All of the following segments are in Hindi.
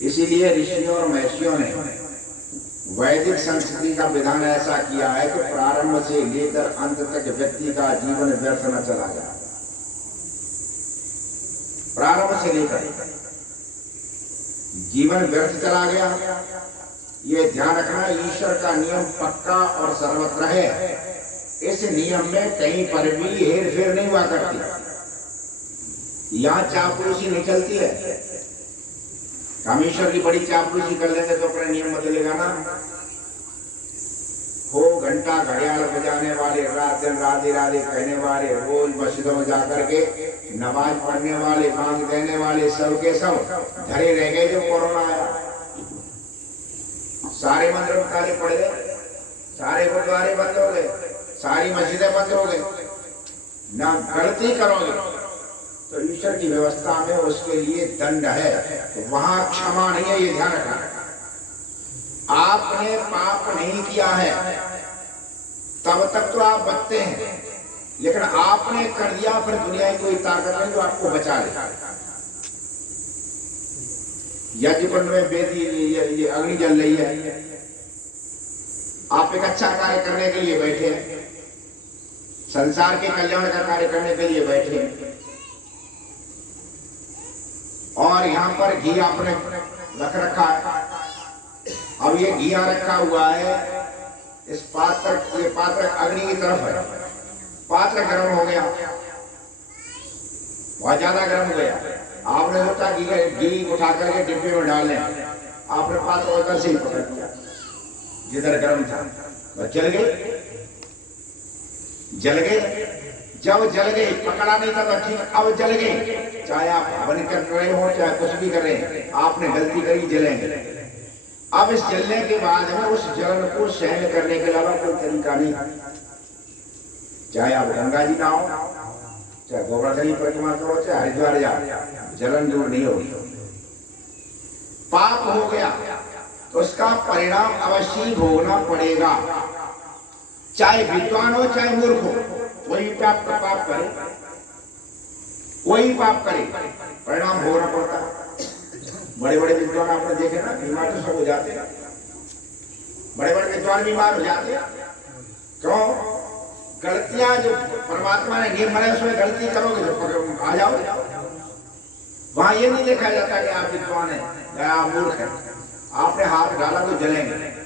इसीलिए ऋषियों और महर्षियों ने वैदिक संस्कृति का विधान ऐसा किया है कि प्रारंभ से लेकर अंत तक व्यक्ति का जीवन व्यर्थ न चला जाए। प्रारंभ से लेकर जीवन व्यर्थ चला गया, ये ध्यान रखना। ईश्वर का नियम पक्का और सर्वत्र है। इस नियम में कहीं पर भी हेर फेर नहीं हुआ करती। यहां चापलूसी नहीं चलती है। हम ईश्वर की बड़ी चापलूसी कर लेंगे तो अपना नियम बदलेगा ना। हो घंटा घड़ियाल बजाने वाले, रात दिन राधे राधे कहने वाले, रोज मस्जिदों में जाकर के नमाज पढ़ने वाले, मांग देने वाले, सब के सब धरे रह गए। जो कोरोना आया सारे मंदिर में ताले पड़ गए, सारे गुरुद्वारे बंद हो गए, सारी मस्जिदें बंद हो गई। ना गलती करोगे तो ईश्वर की व्यवस्था में उसके लिए दंड है, तो वहां क्षमा नहीं है, ये ध्यान रखना। आपने पाप नहीं किया है तब तक तो आप बचते हैं, लेकिन आपने कर दिया फिर दुनिया की कोई ताकत नहीं जो आपको बचा ले। यज्ञ कुंड में वेदी ये अग्नि जल रही है, आप एक अच्छा कार्य करने के लिए बैठे हैं, संसार के कल्याण का कार्य करने के लिए बैठे हैं, और यहाँ पर घी आपने रख रखा है। अब ये घिया रखा हुआ है, इस पात्र, ये पात्र अग्नि की तरफ है, पात्र गर्म हो गया, बहुत ज्यादा गर्म हो गया। आपने सोचा घी उठा करके डिब्बे में डाल लें, आपने पात्र उधर से ही पकड़ लिया जिधर गर्म था, बस जल गए। जल गए, जब जल गए, पकड़ा नहीं था तो ठीक, अब जल गए। चाहे आप हवन कर रहे हो चाहे कुछ भी कर रहे हैं, आपने गलती करी, जलेंगे। अब इस जलने के बाद में उस जलन को सहन करने के अलावा कोई तरीका नहीं। चाहे आप गंगा जी नहाओ, चाहे गोवर्धन परिक्रमा करो, चाहे हरिद्वार जाओ, जलन दूर नहीं होगी। पाप हो गया तो उसका परिणाम अवश्य भोगना पड़ेगा। चाहे विद्वान हो चाहे मूर्ख हो, वही पाप करे, वही पाप करे, परिणाम भोगना पड़ता है। बड़े बड़े विद्वान आपने देखे ना, बीमार तो सब हो जाते हैं, बड़े बड़े विद्वान बीमार हो जाते हैं। क्यों? गलतियां जो परमात्मा ने नियम बनाए उसमें गलती करोगे तो आ जाओ। वहां ये नहीं देखा जाता कि आप विद्वान है या आप मूर्ख है, आपने हाथ डाला तो जलेंगे।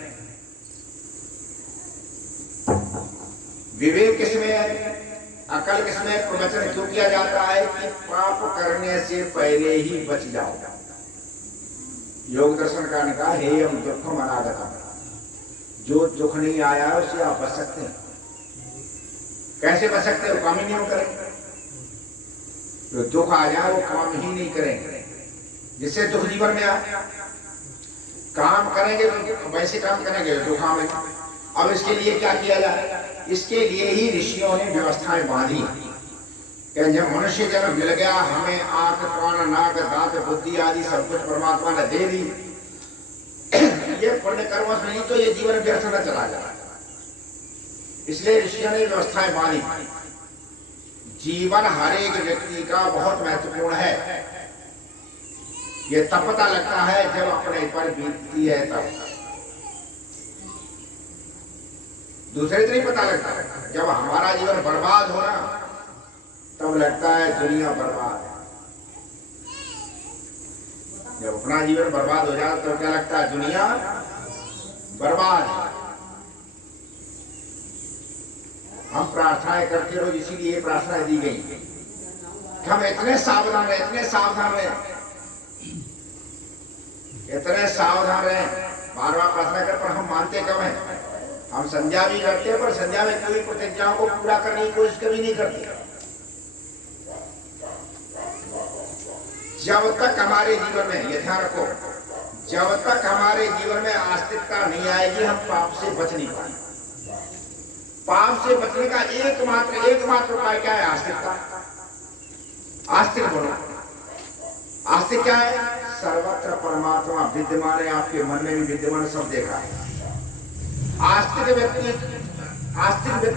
विवेक किसमें है, अकल किसमें? प्रवचन क्यों किया जाता है कि पाप करने से पहले ही बच जाओ। योग दर्शन का ने कहा, हेयम दुखम अनागतम, जो दुख नहीं आया उससे आप बच सकते हैं। कैसे बच सकते हो? काम ही नहीं करेंगे। जो दुख आ जाए वो काम ही नहीं करेंगे, जिससे दुख जीवन में आए। काम करेंगे तो वैसे काम करेंगे दुख आए। अब इसके लिए क्या किया जाए? इसके लिए ही ऋषियों ने व्यवस्थाएं बांधी कि जब मनुष्य जन्म मिल गया, हमें आंख, कान, नाक, दांत, बुद्धि आदि सब कुछ परमात्मा ने दे दी। ये पुण्य कर्म नहीं तो ये जीवन व्यर्थ न चला जाए, इसलिए ऋषियों ने व्यवस्थाएं बांधी। जीवन हर एक व्यक्ति का बहुत महत्वपूर्ण है। ये तब पता लगता है जब अपने पर बीतती है, तब दूसरे से नहीं पता लगता। जब हमारा जीवन बर्बाद हो ना, तब लगता है दुनिया बर्बाद है। जब अपना जीवन बर्बाद हो जाता तो क्या लगता है? दुनिया बर्बाद है। हम प्रार्थनाएं करते रहो, इसीलिए प्रार्थनाएं दी गई। हम इतने सावधान रहे, इतने सावधान रहे, इतने सावधान रहे, बार बार प्रार्थना कर, पर हम मानते कम है। हम संध्या भी करते हैं, पर संध्या में कभी प्रतिज्ञाओं को पूरा करने की कोशिश कभी नहीं करते। जब तक हमारे जीवन में, ये ध्यान रखो, जब तक हमारे जीवन में आस्तिकता नहीं आएगी, हम पाप से बच नहीं पाएंगे। पाप से बचने का एकमात्र उपाय क्या है? आस्तिकता। आस्तिक बोलो। आस्तिक क्या है? सर्वत्र परमात्मा विद्यमान है, आपके मन में भी विद्यमान, सब देखा है। आस्तिक व्यक्ति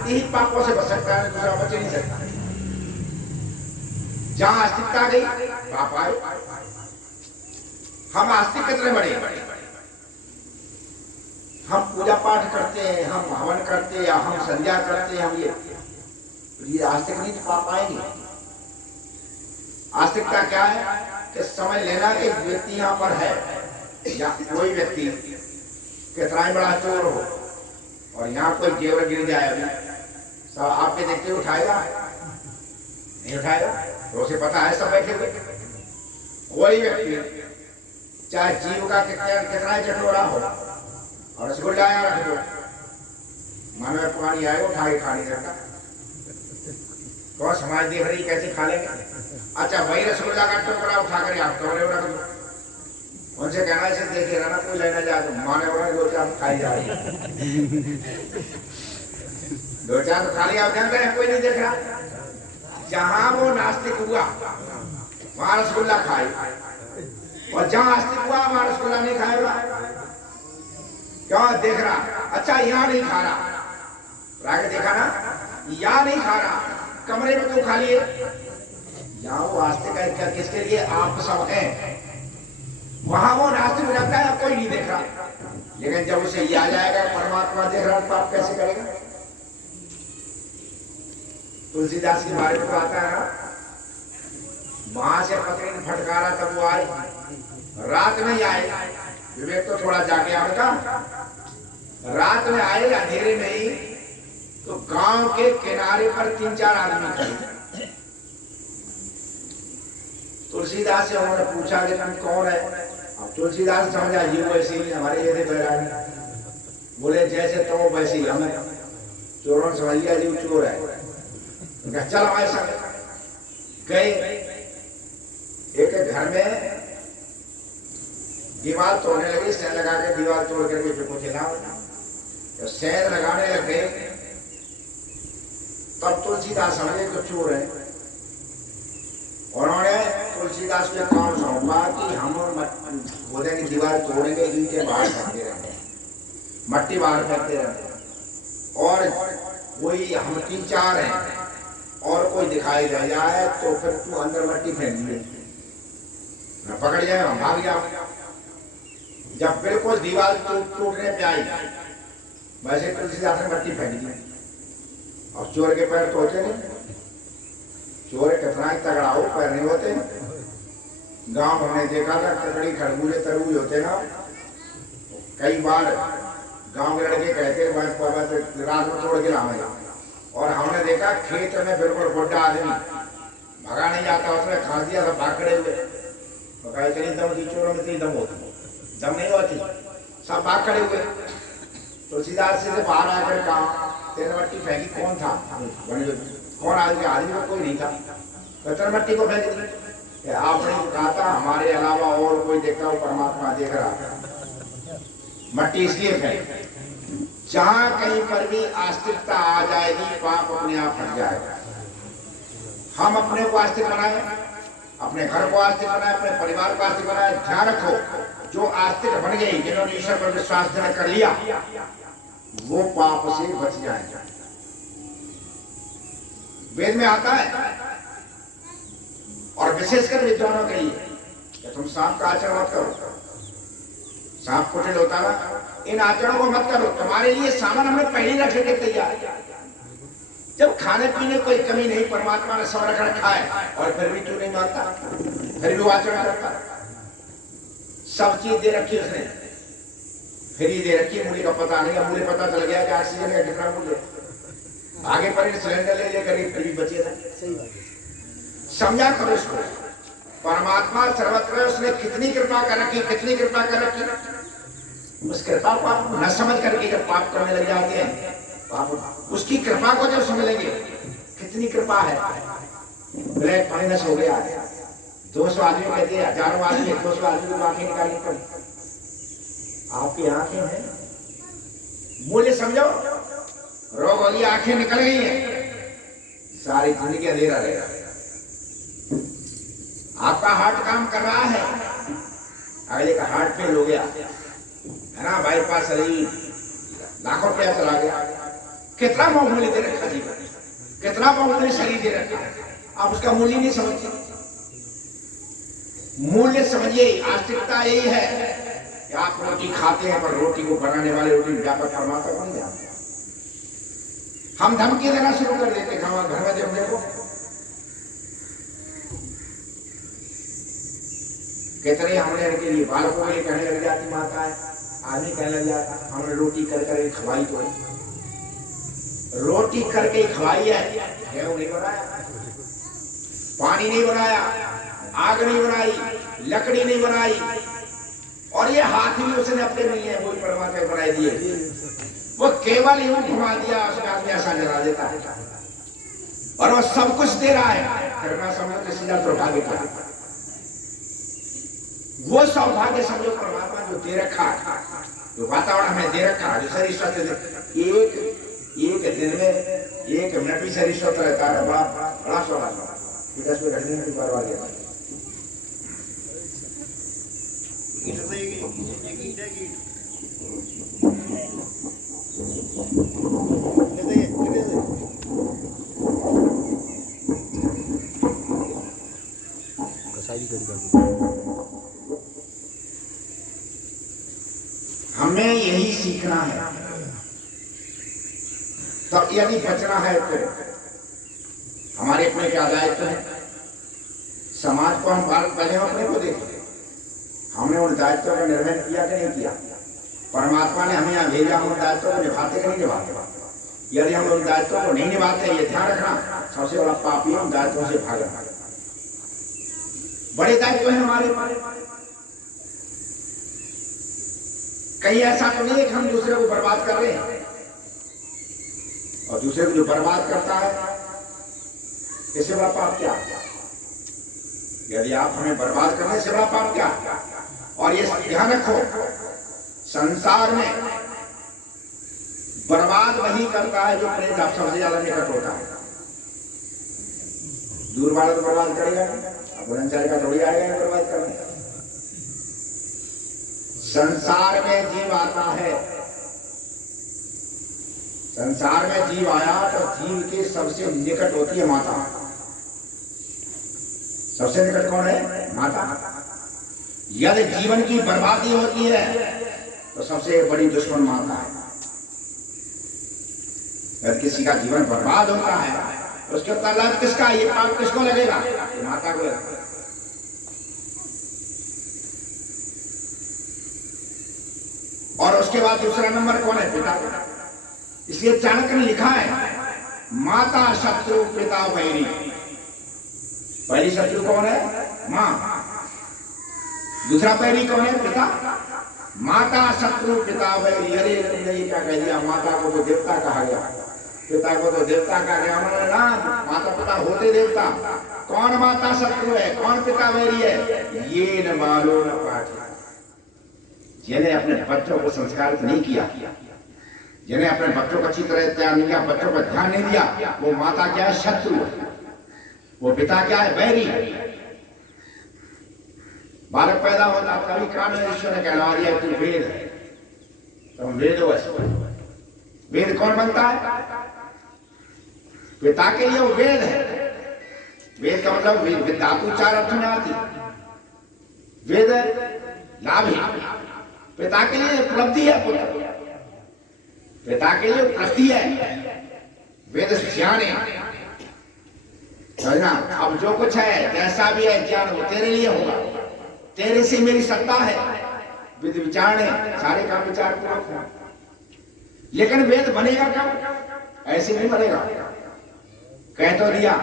ही पापों से बच सकता है, दूसरा बच नहीं सकता। जहां आस्तिकता गई, पाप आए। हम आस्तिक कितने बड़े, हम पूजा पाठ करते हैं, हम हवन करते हैं, हम संध्या करते हैं, हम ये आस्तिक नहीं पा पाएंगे। आस्तिकता क्या है कि समझ लेना कि व्यक्ति यहाँ पर है, या कोई व्यक्ति कितना ही बड़ा चोर हो और यहाँ कोई जेवर गिर जाए अभी सब आपके देखते उठाएगा नहीं उठाएगा, तो उसे पता है सब बैठे हुए। कोई व्यक्ति चाहे जीव का कितना ही चटोरा हो और रसगुल्ला रख दो, मन में पानी आएगा उठा के खा नहीं सकता। कौन समाज देख रही कैसे खा लेंगे? अच्छा वही रसगुल्ला का टुकड़ा उठा कर आप कमरे में रख दो, उनसे कहना इसे देखे रहना कोई लेना जाए तो माने वाला दो चार खाई जा रही दो चार तो खाली आप जानते हैं कोई नहीं देख रहा। जहां वो नास्तिक हुआ वहां रसगुल्ला खाए, और जहां आस्तिक हुआ वहां रसगुल्ला नहीं खाएगा। क्यों देख रहा? अच्छा यहाँ नहीं खा रहा, आगे देखा ना, यहाँ नहीं खा रहा, कमरे में क्यों खा लिए? यहाँ वो आस्तिक है क्या? किसके लिए? आप सब हैं। वहां वो नास्तिक हो जाता है, कोई नहीं देख रहा, लेकिन जब उसे ये आ जाएगा परमात्मा देख रहा तो आप कैसे करेगा? तुलसीदास के बारे में आता है ना, वहां से पत्नी ने फटकारा तब वो आए, रात में आए, विवेक तो थोड़ा जाके आएगा, रात में आए अंधेरे में ही, तो गांव के किनारे पर 3-4 आदमी खड़े। तुलसीदास से उन्होंने पूछा कि तुम कौन है? अब तुलसीदास समझा ये वैसे ही हमारे जैसे बैरागी, बोले जैसे तो वैसे ही हमें चोरों समझ लिया जी चोर है। चल हमारे संग गए, एक घर में दीवार तोड़ने लगे, सैन लगा के दीवार तोड़ करके जो कुछ लाओ, तो सैन लगाने लग गए, तब तुलसीदास समझे तो चोर है। उन्होंने तुलसीदास को काम सौंपा कि हम खोदे की दीवार तोड़ेंगे, ईंटें बाहर फेंकते रहेंगे, मट्टी बाहर फेंकते रहेंगे, और कोई हम 3-4 हैं और कोई दिखाई दे जाए तो फिर तू अंदर मट्टी फेंक दे, न पकड़ जाए हम भाग जाओ। जब बिल्कुल दीवार टूटने पे आई, वैसे तुलसीदास ने मट्टी फेंक दी, और चोर के पैर तो होते नहीं, चोर कितना ही तगड़ा हो पैर नहीं होते। गांव हमने देखा था, ककड़ी खरबूजे तरबूज होते ना, कई बार गांव के लड़के कहते बाबा तो रात में तोड़ के लाएंगे, और हमने देखा खेत में बिल्कुल बुढ़ा आदमी भगा नहीं जाता, उसने खा दिया सब भाग खड़े हुए, तो कहा इतनी दम थी चोरों में, इतनी दम होती, दम नहीं होती, सब भाग खड़े हुए। तुलसीदास से बाहर आकर कहा तेरे मट्टी फेंकी, कौन था? कौन आदमी? आदमी तो कोई नहीं था, कतर मट्टी को फेंक दी। आपने कहा था हमारे अलावा और कोई देखता हो, परमात्मा देख रहा, मट्टी इसलिए फेंक। जहां कहीं पर भी आस्तिकता आ जाएगी, पाप अपने आप हट जाएगा। हम अपने को आस्तिक बनाए, अपने घर को आस्तिक बनाए, अपने परिवार को आस्तिक बनाए। ध्यान रखो, जो आस्तिक बन गई, जिन्होंने ईश्वर पर विश्वास कर लिया, वो पाप से बच जाएगा। वेद में आता है, और विशेषकर विद्वानों के लिए, कि तुम सांप का आचरण मत करो, सांप कुटिल होता ना, इन आचरणों को मत करो, तुम्हारे लिए सामान हमने पहले रख के तैयार। जब खाने पीने कोई कमी नहीं, परमात्मा ने सब रख रखा है, और फिर भी तू नहीं मानता, फिर भी आचरण करता। सब चीज दे रखी उसने, फ्री दे रखी, मूल्य का पता नहीं, अब मूल्य पता चल गया कि ऑक्सीजन का कितना मूल्य, आगे पर सिलेंडर ले लेकर फिर भी बचे ना। समझा करो इसको, परमात्मा सर्वत्र, उसने कितनी कृपा कर रखी, कितनी कृपा कर रखी। उस कृपा को आप न समझ करके जब पाप करने लग जाते हैं, पाप उसकी कृपा को जब समझ लेंगे कितनी कृपा है। ब्लैक फाइनेंस हो गया, 200 आदमी कहते हैं, हजारों आदमी, 200 आदमी को आंखें निकालनी पड़ी, आपकी आंखें हैं, मूल्य समझो। रोग वाली आंखें निकल गई हैं, सारी जिंदगी अंधेरा रहेगा। आपका हार्ट काम कर रहा है, अगले का हार्ट फेल हो गया है ना, बाईपास शरीर, लाखों रुपया चला गया, कितना बहुमूल्य दे रखा जीवन, कितना बहुमूल्य शरीर दे रखा, आप उसका मूल्य नहीं समझते। मूल्य समझिए, आस्तिकता यही है कि आप रोटी खाते हैं पर रोटी को बनाने वाले रोटी व्यापक परमात्मा बन जाते हैं। हम धमकी देना शुरू कर देते घर में जब देखो कितने हमने के लिए बालकों के लिए कहने लग जाती माता है, आदमी कहने लग जाता हमने रोटी कर कर खवाई, तो रोटी करके खवाई है, गेहूं नहीं बनाया, पानी नहीं बनाया, आग नहीं बनाई, लकड़ी नहीं बनाई, और ये हाथ भी उसने अपने नहीं है, वो परमात्मा ने बनाई दिए। वो केवल यूं घुमा दिया, उसका आदमी ऐसा जला देता है और वो सब कुछ दे रहा है। करना समझो तो सीधा दुर्भाग्य का, वो सौभाग्य समझो परमात्मा जो दे रखा, जो वातावरण हमें दे रखा, जो शरीर स्वस्थ, एक दिन में 1 मिनट भी शरीर स्वस्थ रहता है, बड़ा सौभाग्य। 10 मिनट घटने की परवाह नहीं। हमें यही सीखना है। तब यदि बचना है तो हमारे अपने क्या दायित्व है? समाज को हम पहले अपने को देखें, हमने उन दायित्वों का निर्वहन किया कि नहीं किया? परमात्मा ने हमें यहाँ भेजा, हम उन दायित्वों को निभाते कि नहीं निभाते? यदि हम उन दायित्वों को नहीं निभाते, ये ध्यान रखना सबसे बड़ा पाप है उन दायित्वों से भागना। बड़े दायित्व है हमारे। कहीं ऐसा तो नहीं है कि हम दूसरे को बर्बाद कर रहे हैं, और दूसरे को जो बर्बाद करता है इससे बड़ा पाप क्या? यदि आप हमें बर्बाद करने से बड़ा पाप क्या? और ये ध्यान रखो, संसार में बर्बाद वही करता है जो अपने सबसे ज्यादा निकट होता है। दूर वाला तो बर्बाद करेगा नहीं, बुलंदशहर का थोड़ी आएगा बर्बाद करने। संसार में जीव आता है, संसार में जीव आया तो जीव के सबसे निकट होती है माता। सबसे निकट कौन है? माता। यदि जीवन की बर्बादी होती है तो सबसे बड़ी दुश्मन माता है। यदि किसी का जीवन बर्बाद होता है उसके तलाश किसका? ये पाप किसको लगेगा? माता को लगेगा। और उसके बाद दूसरा नंबर कौन है? पिता को। इसलिए चाणक्य ने लिखा है, माता शत्रु पिता वैरी। पहली शत्रु कौन है? मां। दूसरा वैरी कौन है? पिता। माता शत्रु पिता वैरी। अरे तुमने ये क्या कह दिया? माता को तो देवता कहा गया, पिता को तो देवता कहा गया। उन्होंने ना, माता पिता होते देवता। कौन माता शत्रु है, कौन पिता वैरी है? ये न मालो न पाठ। जिन्हें अपने बच्चों को संस्कारित नहीं किया, जिन्हें अपने बच्चों को अच्छी तरह तैयार नहीं किया, बच्चों पर ध्यान नहीं दिया, वो माता क्या है? शत्रु है। वो पिता क्या है? बैरी। बालक पैदा होता कभी कान में ईश्वर ने कहला दिया तू वेद है, तो हम वेद हो। वेद कौन बनता है? पिता के लिए वो वेद है। वेद का मतलब धातु 4 अर्थ में आती। वेद लाभ है, पिता के लिए उपलब्धि है, पुत्र पिता के लिए उपलब्धि है। वेद ज्ञान है, समझना। अब जो कुछ है जैसा भी है ज्ञान वो तेरे लिए होगा, तेरे से मेरी सत्ता है। विद विचार है, सारे काम विचार पूर्वक हो। लेकिन वेद बनेगा कब? ऐसे नहीं बनेगा। कह तो दिया,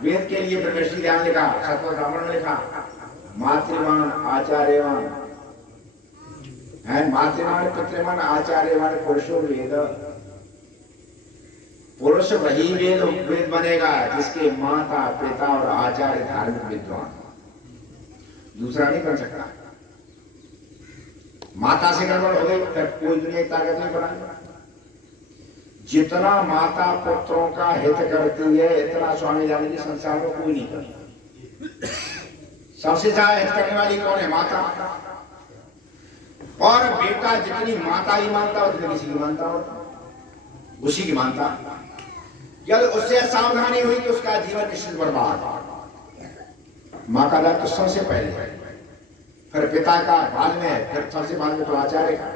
वेद के लिए ब्रह्मर्षि ध्यान लिखा, सत्व ब्राह्मण में लिखा, मातृवान आचार्यवान है। मातृवान पितृवान आचार्यवान पुरुषो वेद। पुरुष वही वेद बनेगा जिसके माता पिता और आचार्य धार्मिक विद्वान। दूसरा नहीं बन सकता। माता से गड़बड़ हो गई फिर कोई दुनिया की ताकत नहीं बनाएगा। जितना माता पुत्रों का हित करती है इतना स्वामी जाने की संसार में कोई नहीं करता। सबसे ज्यादा हित करने वाली कौन है? माता। और बेटा जितनी माता ही मानता उतनी किसी की मानता हो, उसी की मानता। यदि उससे सावधानी हुई तो उसका जीवन निश्चित बर्बाद। माँ का दायित्व सबसे पहले है। फिर पिता का बाद में, फिर सबसे बाद में तो आचार्य का।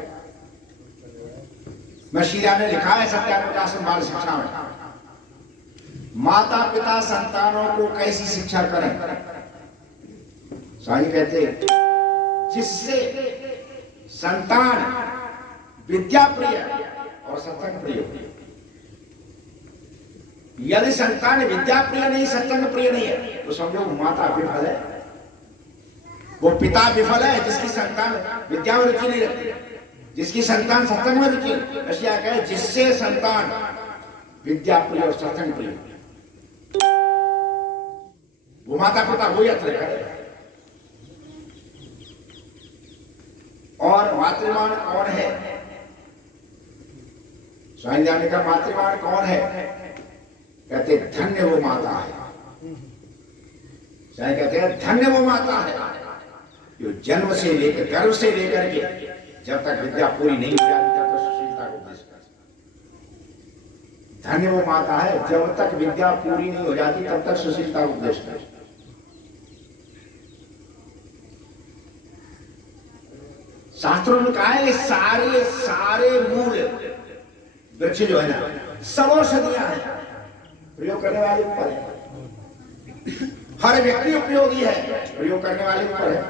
मशीरा ने लिखा है सत्यानुशासन बाल शिक्षा में, माता पिता संतानों को कैसी शिक्षा करें। स्वामी कहते जिससे संतान विद्या प्रिय और सत्संग प्रिय हो। यदि संतान विद्या प्रिय नहीं, सत्संग प्रिय नहीं है, तो समझो माता विफल है, वो पिता विफल है जिसकी संतान विद्या में रुचि नहीं रखती, जिसकी संतान सत्संग में रुचि। ऐसा कहे जिससे संतान विद्या प्रिय और सत्संग प्रिय, वो माता पिता वो यत्न करे। और मातृमान कौन है? स्वामी जाने का मातृमान कौन है? कहते धन्य वो माता है। स्वामी कहते हैं धन्य वो माता है जो जन्म से लेकर, गर्भ से लेकर के जब तक विद्या पूरी नहीं हो जाती तब तक सुशीलता को उपदेश करती। धन्य वो माता है जब तक विद्या पूरी नहीं हो जाती तब तक सुशीलता को उपदेश करती। शास्त्रों में कहा है सारे मूल वृक्ष जो है ना, सब औषधियां हैं, प्रयोग करने वाले ऊपर है। हर व्यक्ति उपयोगी है, प्रयोग करने वाले ऊपर है।